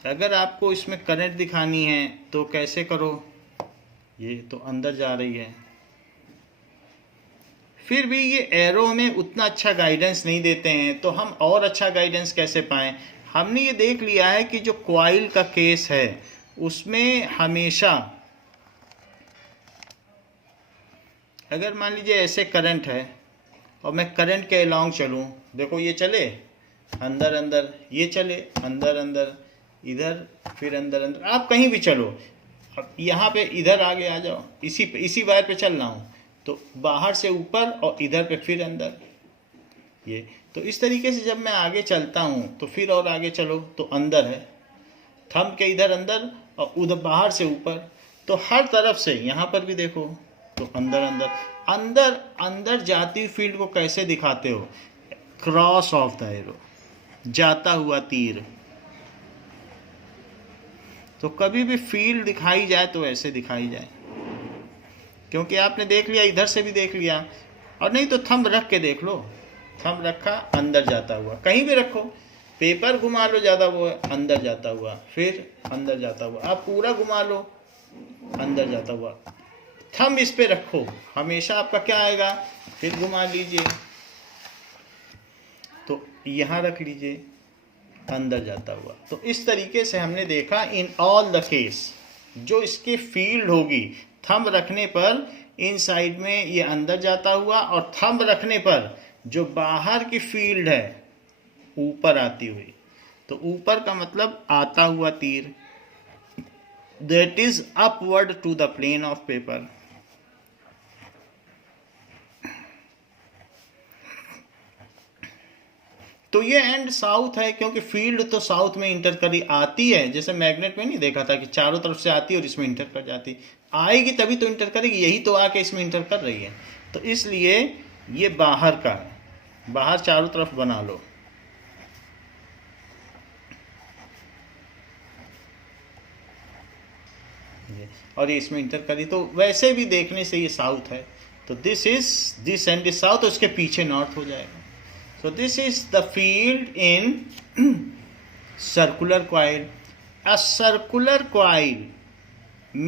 अगर आपको इसमें करंट दिखानी है तो कैसे करो, ये तो अंदर जा रही है। फिर भी ये एरो हमें उतना अच्छा गाइडेंस नहीं देते हैं, तो हम और अच्छा गाइडेंस कैसे पाएं। हमने ये देख लिया है कि जो कॉइल का केस है उसमें हमेशा, अगर मान लीजिए ऐसे करंट है और मैं करंट के अलोंग चलूं, देखो ये चले अंदर अंदर, ये चले अंदर अंदर, इधर फिर अंदर अंदर, आप कहीं भी चलो। अब यहाँ पे इधर आगे आ जाओ, इसी वायर पे चल रहा हूँ, तो बाहर से ऊपर और इधर पे फिर अंदर, ये तो इस तरीके से जब मैं आगे चलता हूँ तो फिर और आगे चलो तो अंदर है, थंब के इधर अंदर और उधर बाहर से ऊपर, तो हर तरफ से यहाँ पर भी देखो तो अंदर अंदर अंदर अंदर जाती हुई फील्ड को कैसे दिखाते हो, क्रॉस ऑफ द एरो, जाता हुआ तीर। तो कभी भी फील्ड दिखाई जाए तो ऐसे दिखाई जाए, क्योंकि आपने देख लिया, इधर से भी देख लिया, और नहीं तो थंब रख के देख लो, थंब रखा अंदर जाता हुआ, कहीं भी रखो, पेपर घुमा लो ज़्यादा वो है, अंदर जाता हुआ, फिर अंदर जाता हुआ, आप पूरा घुमा लो अंदर जाता हुआ, थंब इस पे रखो, हमेशा आपका क्या आएगा, फिर घुमा लीजिए तो यहाँ रख लीजिए अंदर जाता हुआ। तो इस तरीके से हमने देखा इन ऑल द केस जो इसकी फील्ड होगी, थंब रखने पर इन साइड में ये अंदर जाता हुआ, और थंब रखने पर जो बाहर की फील्ड है ऊपर आती हुई, तो ऊपर का मतलब आता हुआ तीर, that is upward to the plane of paper. तो ये एंड साउथ है, क्योंकि फील्ड तो साउथ में इंटर करी आती है, जैसे मैग्नेट में नहीं देखा था कि चारों तरफ से आती है और इसमें इंटर कर जाती, आएगी तभी तो इंटर करेगी, यही तो आके इसमें इंटर कर रही है, तो इसलिए ये बाहर का है, बाहर चारों तरफ बना लो। और ये इसमें इंटर करी, तो वैसे भी देखने से ये साउथ है, तो दिस एंड इज साउथ, उसके पीछे नॉर्थ हो जाएगा। So this is the field in circular coil. A circular coil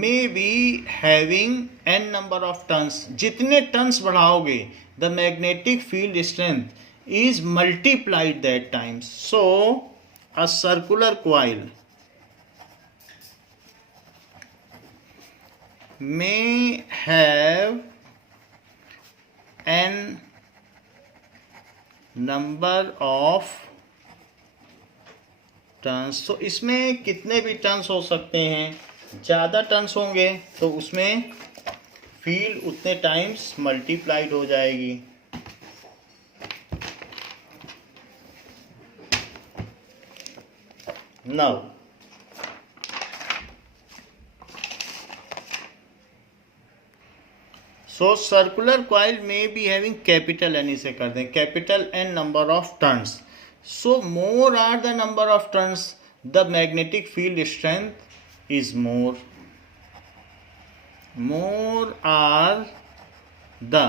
may be having n number of turns. जितने turns बढ़ाओगे, the magnetic field strength is multiplied that times. So a circular coil may have n number of turns, तो इसमें कितने भी turns हो सकते हैं। ज़्यादा turns होंगे तो उसमें फील्ड उतने टाइम्स मल्टीप्लाइड हो जाएगी। नाउ सो सर्कुलर कॉइल में बी हैविंग कैपिटल एन, इसे कर दें capital N number of turns. So more are the number of turns, the magnetic field strength is more. More are the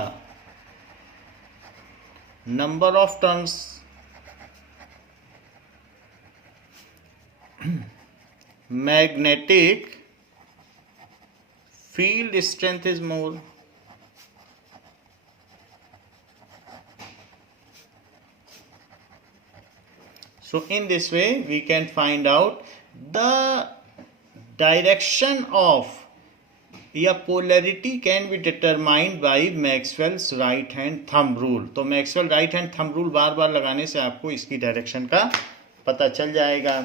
number of turns, magnetic field strength is more. So in this way we can find out the direction of या polarity can be determined by Maxwell's right hand thumb rule. तो Maxwell right hand thumb rule बार बार लगाने से आपको इसकी direction का पता चल जाएगा।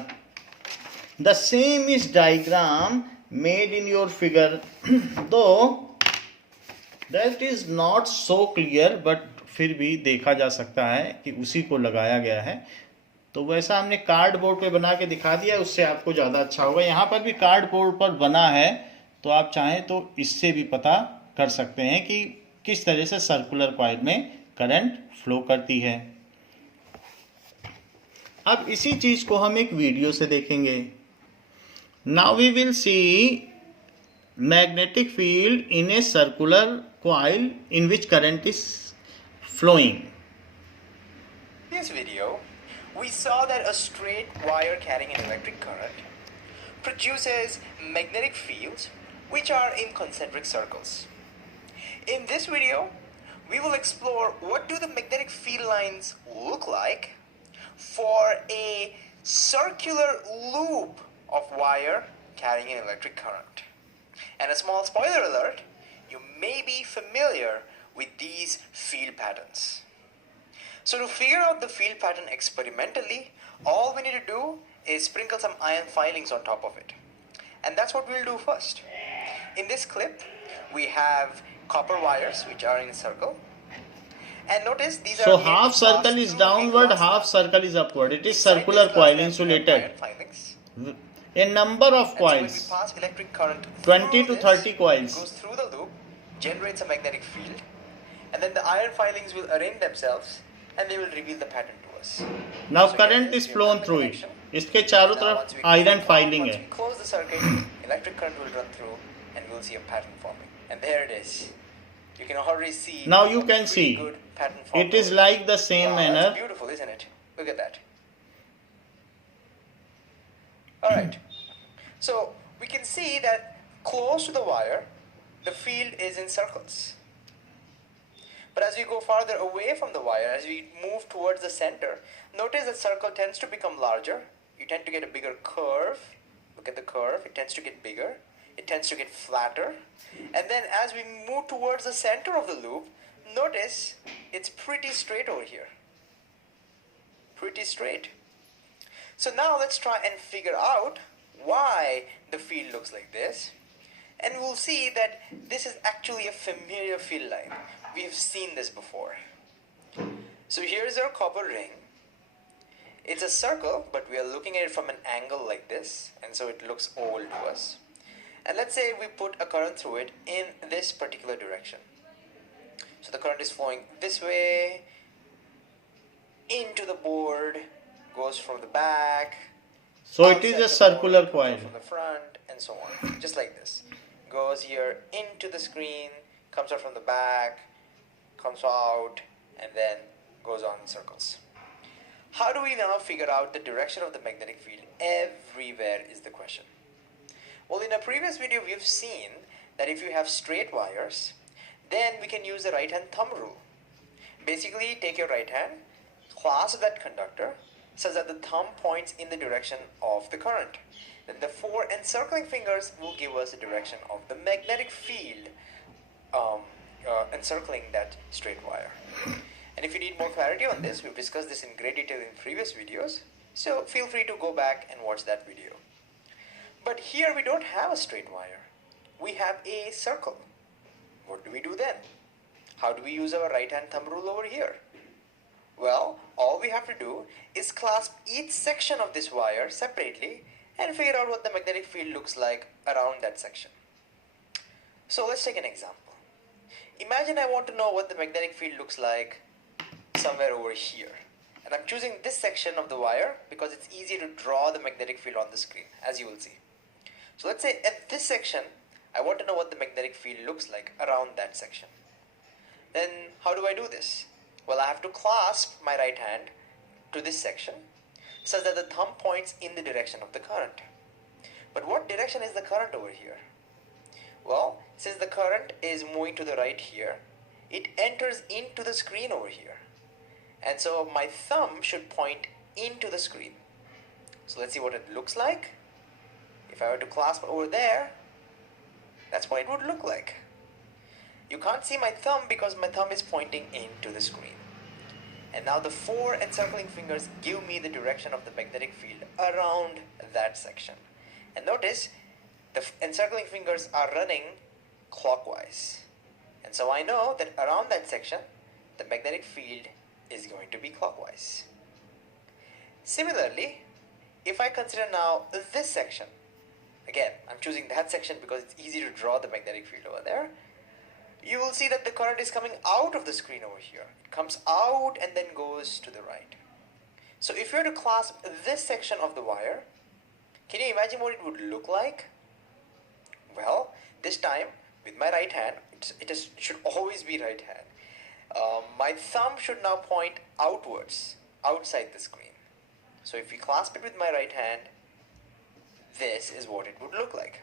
The same is diagram made in your figure, though that is not so clear, but फिर भी देखा जा सकता है कि उसी को लगाया गया है। तो वैसा हमने कार्डबोर्ड पे बना के दिखा दिया, उससे आपको ज़्यादा अच्छा होगा। यहाँ पर भी कार्डबोर्ड पर बना है, तो आप चाहें तो इससे भी पता कर सकते हैं कि किस तरह से सर्कुलर कॉइल में करंट फ्लो करती है। अब इसी चीज को हम एक वीडियो से देखेंगे। Now we will see magnetic field in a circular coil in which current is flowing. In this video, we saw that a straight wire carrying an electric current produces magnetic fields which are in concentric circles. In this video, we will explore what do the magnetic field lines look like for a circular loop of wire carrying an electric current. And a small spoiler alert, you may be familiar with these field patterns. So to figure out the field pattern experimentally, all we need to do is sprinkle some iron filings on top of it. And that's what we'll do first. In this clip, we have copper wires which are in a circle. And notice these So are half circle is downward, half circle is upward. It is circular coil insulated. A number of coils, So when we pass electric current 20 through to this, 30 coils. it goes through the loop, generates a magnetic field, and then the iron filings will arrange themselves and they will reveal the pattern to us. Now So current here is we have flown done the through it. connection. इसके चारों Now once तरफ we iron close- filing once है। we close the circuit, electric current will run through and we'll see a pattern forming. And there it is. You can already see. Now you a can pretty see. good pattern forming. It is like the same Wow, manner. That's beautiful, isn't it? Look at that. All right. So we can see that close to the wire, the field is in circles. But as we go farther away from the wire, as we move towards the center, notice the circle tends to become larger. You tend to get a bigger curve. Look at the curve. It tends to get bigger. It tends to get flatter. And then as we move towards the center of the loop, notice it's pretty straight over here. Pretty straight. So now let's try and figure out why the field looks like this. And we'll see that this is actually a familiar field line. We have seen this before. So here's our copper ring. It's a circle, but we are looking at it from an angle like this, and so it looks oval to us. And let's say we put a current through it in this particular direction. So the current is flowing this way, into the board, goes from the back. So it is outside a the circular board, coil. goes from the front, and so on. Just like this. Goes here into the screen, comes out from the back, comes out, and then goes on in circles. How do we now figure out the direction of the magnetic field everywhere is the question. Well, in a previous video, we have seen that if you have straight wires, then we can use the right hand thumb rule. Basically, take your right hand, clasp that conductor such that the thumb points in the direction of the current. Then the four encircling fingers will give us the direction of the magnetic field encircling that straight wire. And if you need more clarity on this, we've discussed this in great detail in previous videos, so feel free to go back and watch that video. But here we don't have a straight wire. We have a circle. What do we do then? How do we use our right hand thumb rule over here? Well, all we have to do is clasp each section of this wire separately and figure out what the magnetic field looks like around that section. So let's take an example. Imagine I want to know what the magnetic field looks like somewhere over here. And I'm choosing this section of the wire because it's easier to draw the magnetic field on the screen, as you will see. So let's say at this section, I want to know what the magnetic field looks like around that section. Then how do I do this? Well, I have to clasp my right hand to this section such that the thumb points in the direction of the current. But what direction is the current over here? Well, since the current is moving to the right here, it enters into the screen over here. And so my thumb should point into the screen. So let's see what it looks like. If I were to clasp over there, that's what it would look like. You can't see my thumb because my thumb is pointing into the screen. And now the 4 encircling fingers give me the direction of the magnetic field around that section. And notice the encircling fingers are running clockwise. And so I know that around that section, the magnetic field is going to be clockwise. Similarly, if I consider now this section, again, I'm choosing that section because it's easy to draw the magnetic field over there. You will see that the current is coming out of the screen over here. It comes out and then goes to the right. So if you were to clasp this section of the wire, can you imagine what it would look like? Well, this time with my right hand, it should always be right hand. My thumb should now point outwards, outside the screen. So if we clasp it with my right hand, this is what it would look like.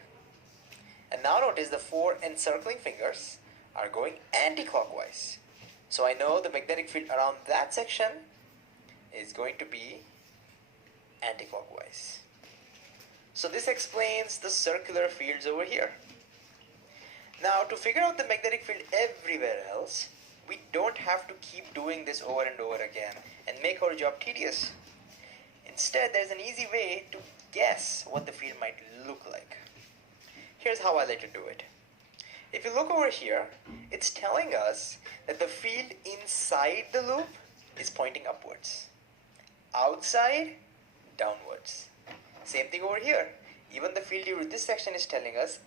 And now notice the 4 encircling fingers are going anti-clockwise. So I know the magnetic field around that section is going to be anti-clockwise. So this explains the circular fields over here. Now to figure out the magnetic field everywhere else, we don't have to keep doing this over and over again and make our job tedious. Instead, there's an easy way to guess what the field might look like. Here's how I like to do it. If you look over here, it's telling us that the field inside the loop is pointing upwards. Outside, downwards. Same thing over here. Even the field over this section is telling us.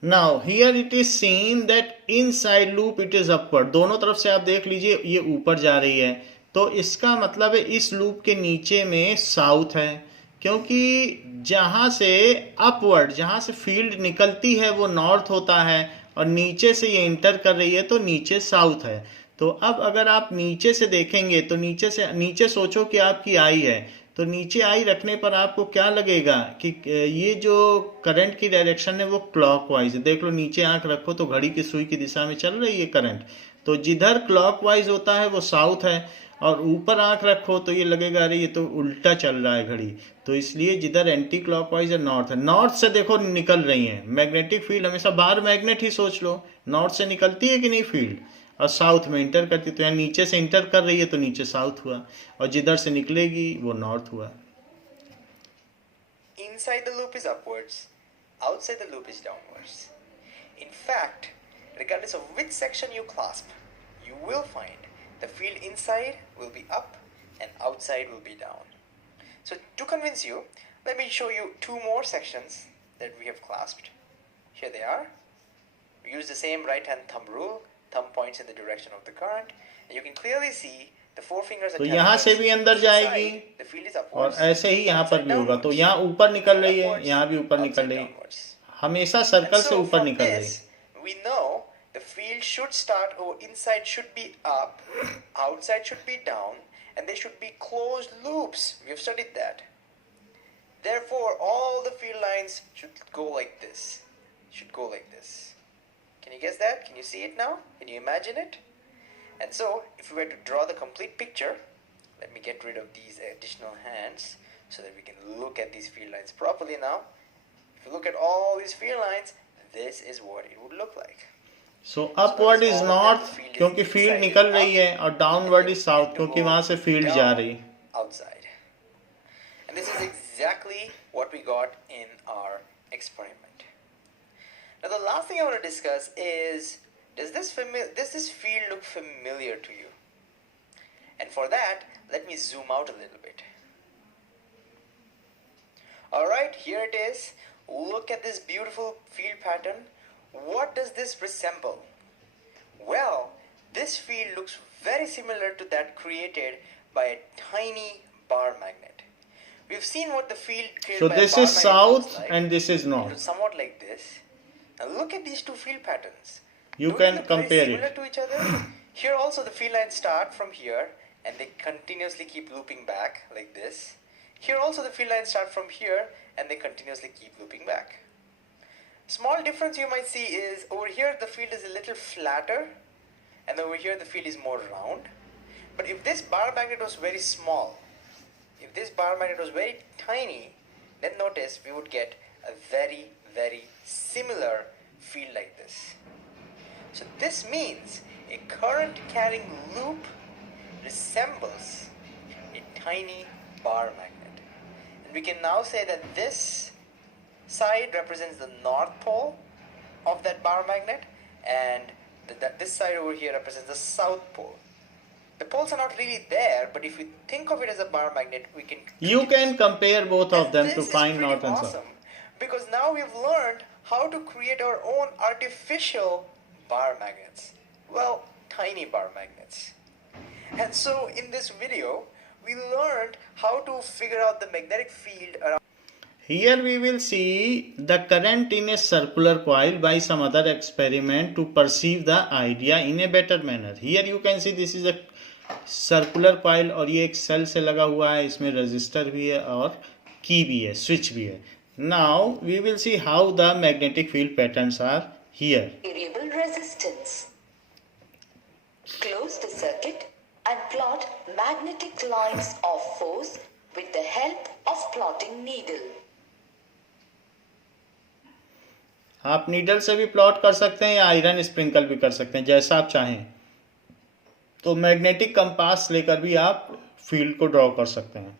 Now here it is seen that inside loop it is upward. दोनों तरफ से आप देख लीजिए ये ऊपर जा रही है, तो इसका मतलब है इस लूप के नीचे में साउथ है, क्योंकि जहाँ से अपवर्ड, जहाँ से फील्ड निकलती है वो नॉर्थ होता है और नीचे से ये इंटर कर रही है तो नीचे साउथ है. तो अब अगर आप नीचे से देखेंगे तो नीचे सोचो कि आपकी आई है, तो नीचे आई रखने पर आपको क्या लगेगा कि ये जो करंट की डायरेक्शन है वो क्लॉकवाइज है. देख लो नीचे आंख रखो तो घड़ी की सुई की दिशा में चल रही है करंट, तो जिधर क्लॉकवाइज होता है वो साउथ है, और ऊपर आंख रखो तो ये लगेगा अरे ये तो उल्टा चल रहा है घड़ी, तो इसलिए जिधर एंटी क्लॉकवाइज है नॉर्थ है. नॉर्थ से देखो निकल रही है मैग्नेटिक फील्ड, हमेशा बाहर मैग्नेट ही सोच लो, नॉर्थ से निकलती है कि नहीं फील्ड, और साउथ में इंटर करती, तो यहाँ नीचे से इंटर कर रही है तो नीचे साउथ हुआ, और जिधर से निकलेगी वो नॉर्थ हुआ. Inside the loop is upwards, outside the loop is downwards. In fact, regardless of which section you clasp, you will find the field inside will be up and outside will be down. So to convince you, let me show you 2 more sections that we have clasped. Here they are. We use the same right hand thumb rule. Thumb points in the direction of the current, and you can clearly see the 4 fingers are तो यहाँ से भी अंदर जाएगी the field is और upwards, ऐसे ही यहाँ पर भी होगा, तो यहाँ ऊपर निकल रही है, यहाँ भी ऊपर निकल रही है, हमेशा सर्कल से ऊपर निकल रही है. We know the field should start, or inside should be up, outside should be down, and they should be closed loops. We have studied that. Therefore, all the field lines should go like this. Should go like this. Can you guess that? Can you see it now? Can you imagine it? And so, if we were to draw the complete picture, let me get rid of these additional hands so that we can look at these field lines properly now. If you look at all these field lines, this is what it would look like. So upward is all of north that field is क्योंकि field inside निकल is रही up, है, और downward is south to क्योंकि move वहां से field जा down रही. outside. And this is exactly what we got in our experiment. Now the last thing I want to discuss is, does this field look familiar to you? And for that, let me zoom out a little bit. Alright, here it is. Look at this beautiful field pattern. What does this resemble? Well, this field looks very similar to that created by a tiny bar magnet. We've seen what the field created So by this a bar is magnet south looks like. and this is It north. looks somewhat like this. Now look at these two field patterns. You Don't can they look very compare similar it. to each other? Here also the field lines start from here and they continuously keep looping back like this. Here also the field lines start from here and they continuously keep looping back. Small difference you might see is over here the field is a little flatter and over here the field is more round. But if this bar magnet was very small, if this bar magnet was very tiny, then notice we would get a very, very similar field like this. So this means a current carrying loop resembles a tiny bar magnet. And we can now say that this side represents the north pole of that bar magnet and that this side over here represents the south pole. The poles are not really there, but if we think of it as a bar magnet, we can... You can compare both of them to This is find pretty north and awesome, south. because now we've learned how to create our own artificial bar magnets. Well, tiny bar magnets. And so in this video, we learned how to figure out the magnetic field around. Here we will see the current in a circular coil by some other experiment to perceive the idea in a better manner. Here you can see this is a circular coil और ये एक cell से लगा हुआ है, इसमें register भी है और की भी है, स्विच भी है. Now we will see how the magnetic field patterns are here. Variable resistance. Close the circuit and plot magnetic lines of force with the help of plotting needle. आप नीडल से भी प्लॉट कर सकते हैं या iron sprinkle भी कर सकते हैं, जैसा आप चाहें. तो मैग्नेटिक कंपास लेकर भी आप फील्ड को ड्रॉ कर सकते हैं.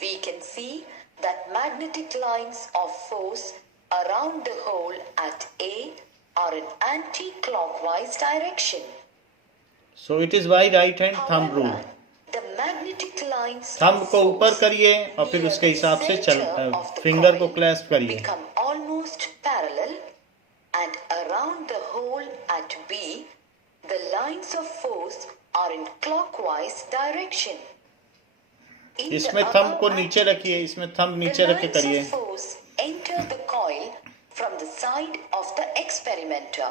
We can see that magnetic lines of force around the hole at A are in anti-clockwise direction. So it is by right hand thumb rule. However, the magnetic lines thumb of को ऊपर force करिए और फिर near उसके the हिसाब से center of the finger को coil clasp करिए. become almost parallel, and around the hole at B, the lines of force are in clockwise direction. In इसमें the थंब को above नीचे रखिए, इसमें थंब नीचे the रख के lines करिए. of force enter the coil from the side of the experimenter.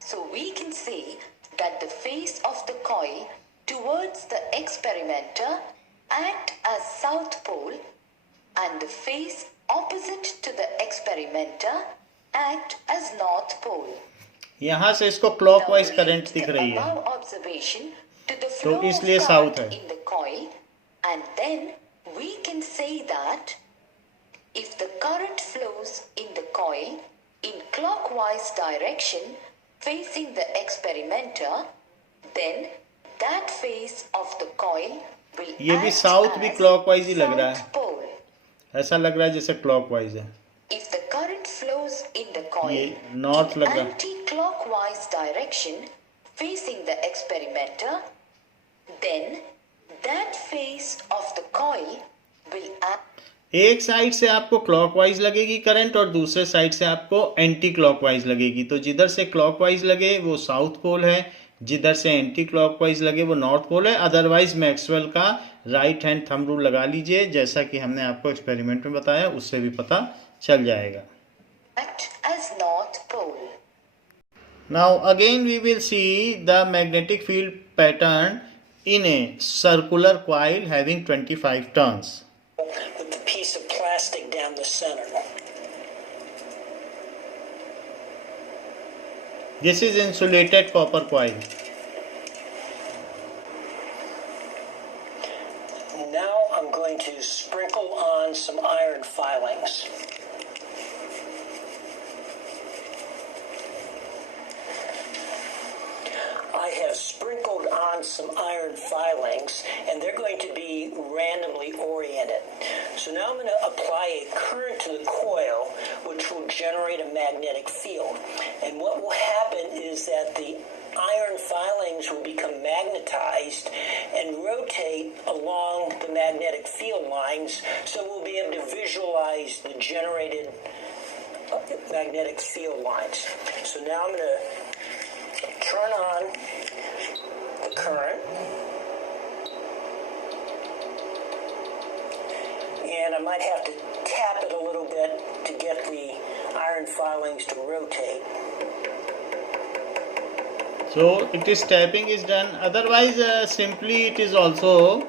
So we can say that the face of the coil towards the experimenter act as south pole and the face opposite to the experimenter act as north pole. यहाँ से इसको clockwise Now current relate दिख the रही है, above observation to the तो flow of इसलिए current south है. in the coil, and then we can say that if the current flows in the coil in clockwise direction facing the experimenter, then that face of the coil will ये भी act south भी as clockwise ही लग रहा है. south pole. ऐसा लग रहा है जैसे क्लॉकवाइज है. If the current flows in the coil ये north in लग रहा है. anti-clockwise direction facing the experimenter, then that face of the coil will act. एक साइड से आपको क्लॉकवाइज लगेगी करंट और दूसरे साइड से आपको एंटी क्लॉकवाइज लगेगी. तो जिधर से क्लॉकवाइज लगे वो साउथ पोल है, जिधर से एंटी क्लॉकवाइज लगे वो नॉर्थ पोल है. अदरवाइज मैक्सवेल का राइट हैंड थंब रूल लगा लीजिए, जैसा कि हमने आपको एक्सपेरिमेंट में बताया, उससे भी पता चल जाएगा. Act as north pole. Now again we will see the magnetic field pattern in a circular coil having 25 turns. With the piece of plastic down the center. This is insulated copper coil. Now I'm going to sprinkle on some iron filings. on some iron filings, and they're going to be randomly oriented. So now I'm going to apply a current to the coil, which will generate a magnetic field. And what will happen is that the iron filings will become magnetized and rotate along the magnetic field lines, so we'll be able to visualize the generated magnetic field lines. So now I'm going to turn on the current, and I might have to tap it a little bit to get the iron filings to rotate. So it is tapping is done, otherwise simply it is also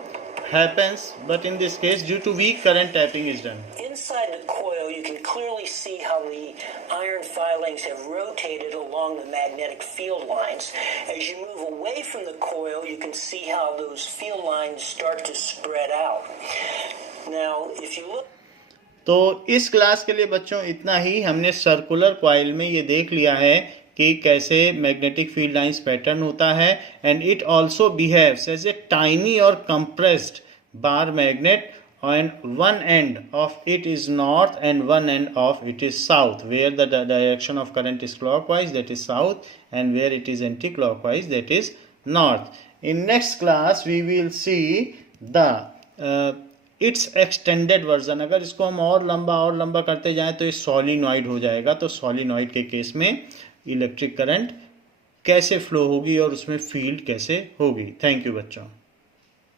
happens, but in this case due to weak current tapping is done. Inside the coil, you can clearly see how the iron filings have rotated along the magnetic field lines. As you move away from the coil, you can see how those field lines start to spread out. Now, if you look तो इस class के लिए बच्चों इतना ही। हमने circular coil में ये देख लिया है कि कैसे मैग्नेटिक फील्ड लाइंस पैटर्न होता है, and it also behaves as a tiny और compressed bar magnet, and one end of it is north and one end of it is south. Where the direction of current is clockwise, that is south, and where it is anti-clockwise, that is north. In next class we will see the its extended version. अगर इसको हम और लंबा करते जाएं तो ये solenoid हो जाएगा। तो सोलिनॉइड के केस में इलेक्ट्रिक करंट कैसे फ्लो होगी और उसमें फील्ड कैसे होगी। थैंक यू बच्चों।